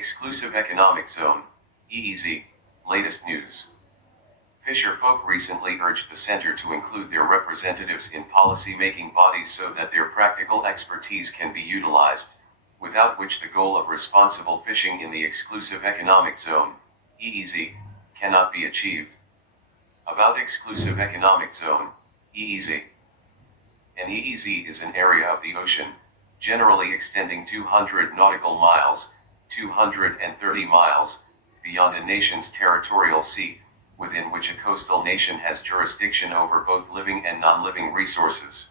Exclusive Economic Zone, EEZ, latest news. Fisherfolk recently urged the center to include their representatives in policy-making bodies so that their practical expertise can be utilized, without which the goal of responsible fishing in the Exclusive Economic Zone, EEZ, cannot be achieved. About Exclusive Economic Zone, EEZ. An EEZ is an area of the ocean, generally extending 200 nautical miles, 230 miles, beyond a nation's territorial sea, within which a coastal nation has jurisdiction over both living and non-living resources.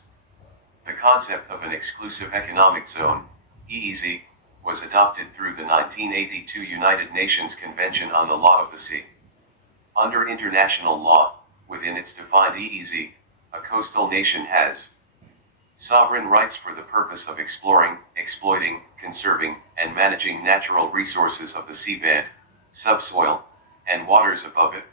The concept of an exclusive economic zone, EEZ, was adopted through the 1982 United Nations Convention on the Law of the Sea. Under international law, within its defined EEZ, a coastal nation has sovereign rights for the purpose of exploring, exploiting, conserving, and managing natural resources of the seabed, subsoil, and waters above it.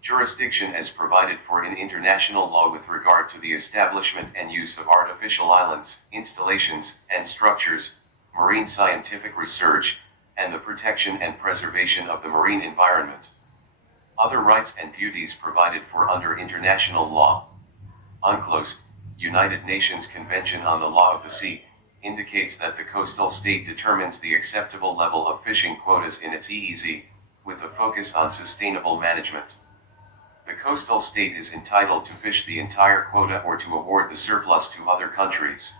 Jurisdiction as provided for in international law with regard to the establishment and use of artificial islands, installations, and structures, marine scientific research, and the protection and preservation of the marine environment. Other rights and duties provided for under international law. UNCLOS, United Nations Convention on the Law of the Sea, indicates that the coastal state determines the acceptable level of fishing quotas in its EEZ, with a focus on sustainable management. The coastal state is entitled to fish the entire quota or to award the surplus to other countries.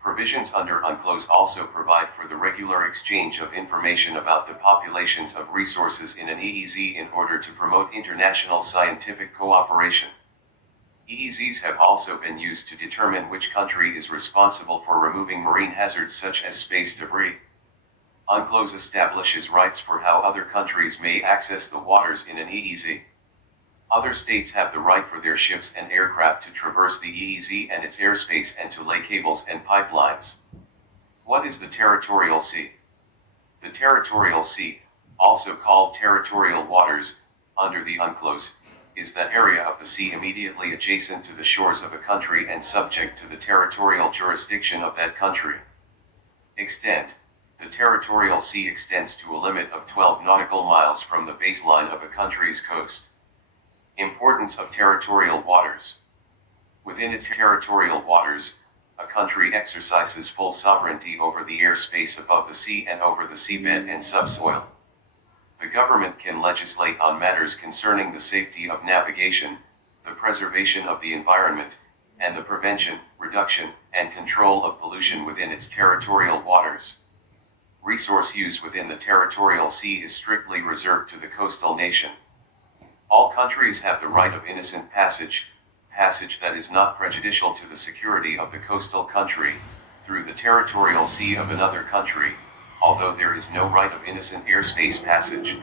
Provisions under UNCLOS also provide for the regular exchange of information about the populations of resources in an EEZ in order to promote international scientific cooperation. EEZs have also been used to determine which country is responsible for removing marine hazards such as space debris. UNCLOS establishes rights for how other countries may access the waters in an EEZ. Other states have the right for their ships and aircraft to traverse the EEZ and its airspace and to lay cables and pipelines. What is the territorial sea? The territorial sea, also called territorial waters, under the UNCLOS, is that area of the sea immediately adjacent to the shores of a country and subject to the territorial jurisdiction of that country. Extent. The territorial sea extends to a limit of 12 nautical miles from the baseline of a country's coast. Importance of territorial waters. Within its territorial waters, a country exercises full sovereignty over the airspace above the sea and over the seabed and subsoil. The government can legislate on matters concerning the safety of navigation, the preservation of the environment, and the prevention, reduction, and control of pollution within its territorial waters. Resource use within the territorial sea is strictly reserved to the coastal nation. All countries have the right of innocent passage that is not prejudicial to the security of the coastal country, through the territorial sea of another country, although there is no right of innocent airspace passage.